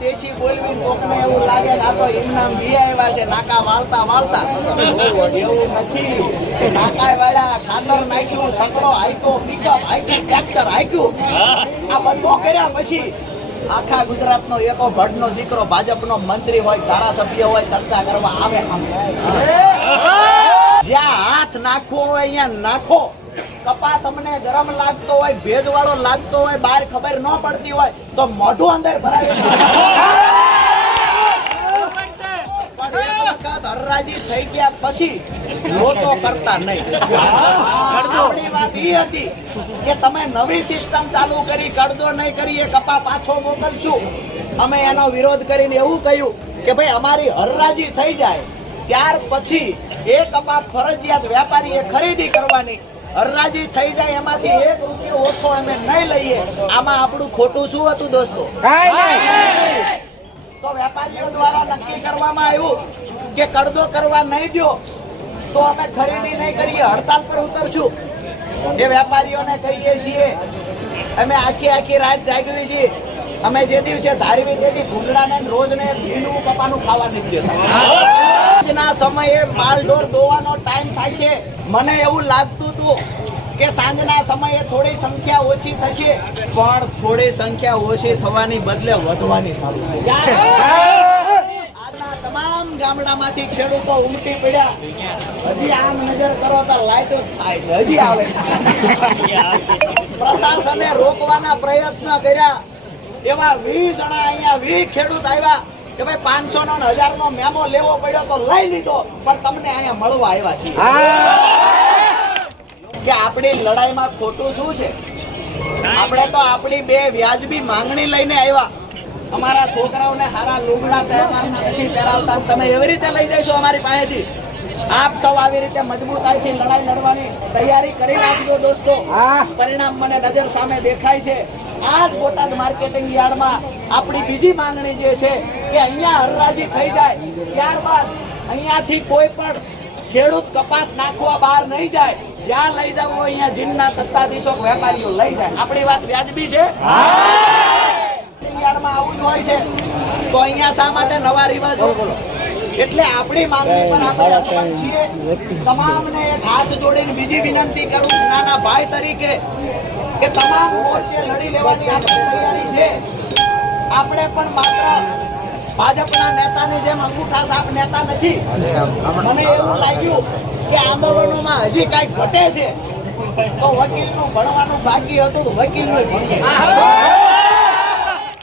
દેશી બોલવી કોકને એવું લાગે કે આ તો ઇનામ બી આવ્યા છે નાકા વાળતા વાળતા, એવું નથી. નાકા વાળા ખાતર નાખ્યું, સકડો હાઈકો, પિકઅપ હાઈક્યું, ટ્રેક્ટર હાઈક્યું, આ બધું કર્યા પછી આખા ગુજરાતનો એકો ભટ્ટનો દીકરો ભાજપનો મંત્રી હોય, ધારાસભ્ય હોય, ચર્ચા કરવા આવે. જ્યાં હાથ નાખવો હોય અહીંયા નાખો. કપા તમને ગરમ લાગતો હોય, ભેજવાળો લાગતો હોય, બહાર ખબર ન પડતી હોય તો મોઢું અંદર ભરાવી. હરરાજી થઈ ગયા પછી લોચો કરતા નહીં. આપણી વાત એ હતી કે તમે નવી સિસ્ટમ ચાલુ કરી, કરદો નહીં કરી, એ કપા પાછો મોકલશું. અમે એનો વિરોધ કરીને એવું કહ્યું કે ભાઈ અમારી હરરાજી થઈ જાય ત્યાર પછી એ કપા ફરજિયાત વેપારીએ ખરીદી કરવાની. હરરાજી થઈ જાય એમાંથી 1 રૂપિયો ઓછો અમે નહીં લઈએ. આમાં આપણું ખોટું શું હતું દોસ્તો? તો વેપારીઓ દ્વારા નક્કી કરવામાં આવ્યું કે કરદો કરવા નહીં દો તો અમે ખરીદી નહીં કરીએ, હડતાલ પર ઉતરશું. એ વેપારીઓને કહીએ છીએ અમે આખી રાત જાગવી છીએ. અમે જે દિવસે ધારવી તેથી ભૂંગળાને રોજને ભીનું કપાનું ખાવા નથી દેતા. ના સમયે માલઢોર દોવાનો ટાઈમ થશે. મને એવું લાગતું હતું કે સાંજના સમયે થોડી સંખ્યા ઓછી થશે, પણ થોડી સંખ્યા ઓછી થવાની બદલે વધવાની ચાલુ થઈ. આજના તમામ ગામડામાંથી ખેડૂતો ઉમટી પડ્યા. હજી આમ નજર કરો તો લાઈટો થાય છે, હજી આવે. પ્રશાસને રોકવાના પ્રયત્ન કર્યા. એવા 20 જણા અહીંયા 20 ખેડૂત આવ્યા કે ભાઈ 500 નો 1000 નો મેમો લેવો પડ્યો તો લઈ લીધો, પણ તમને અહીંયા મળવા આવ્યા છીએ. કે આપણી લડાઈમાં ખોટું શું છે? આપણે તો આપણી 2 વ્યાજબી માંગણી લઈને આવ્યા. અમારા છોકરાઓને હારા લુગડા તહેવારના નથી પહેરાવતા, તમે એવી રીતે લઈ જઈશો અમારી પાસેથી. આપ સૌ આવી રીતે મજબૂતાઈથી લડાઈ લડવાની તૈયારી કરી નાખજો દોસ્તો. પરિણામ મને નજર સામે દેખાય છે. આજ બોટાદ માર્કેટિંગ યાર્ડમાં આપણી બીજી માંગણી જે છે કે અહીંયા હરરાજી થઈ જાય ત્યારબાદ અહીંયાથી કોઈ પણ ખેડૂત કપાસ નાખવા બહાર નહીં જાય. જ્યાં લઈ જાવ અહીંયા જીનના સત્તાધીશો વેપારીઓ લઈ જાય. આપણી વાત વ્યાજબી છે? યાર્ડમાં આવું જ હોય છે તો અહીંયા શા માટે નવા રિવાજો? એટલે આપણી માંગણી પર આપણે અકબંધ છીએ. તમામને એક હાથ જોડીને બીજી વિનંતી કરું નાના ભાઈ તરીકે કે તમામ મોરચે લડી લેવાની આપણી તૈયારી છે. આપણે પણ માત્ર ભાજપના નેતાની જેમ અંગૂઠા સાફ નેતા નથી. મને એવું લાગ્યું કે આંદોલનોમાં હજી કાંઈક ઘટે છે તો વકીલનું ભણવાનું બાકી હતું તો વકીલનું ભણીએ.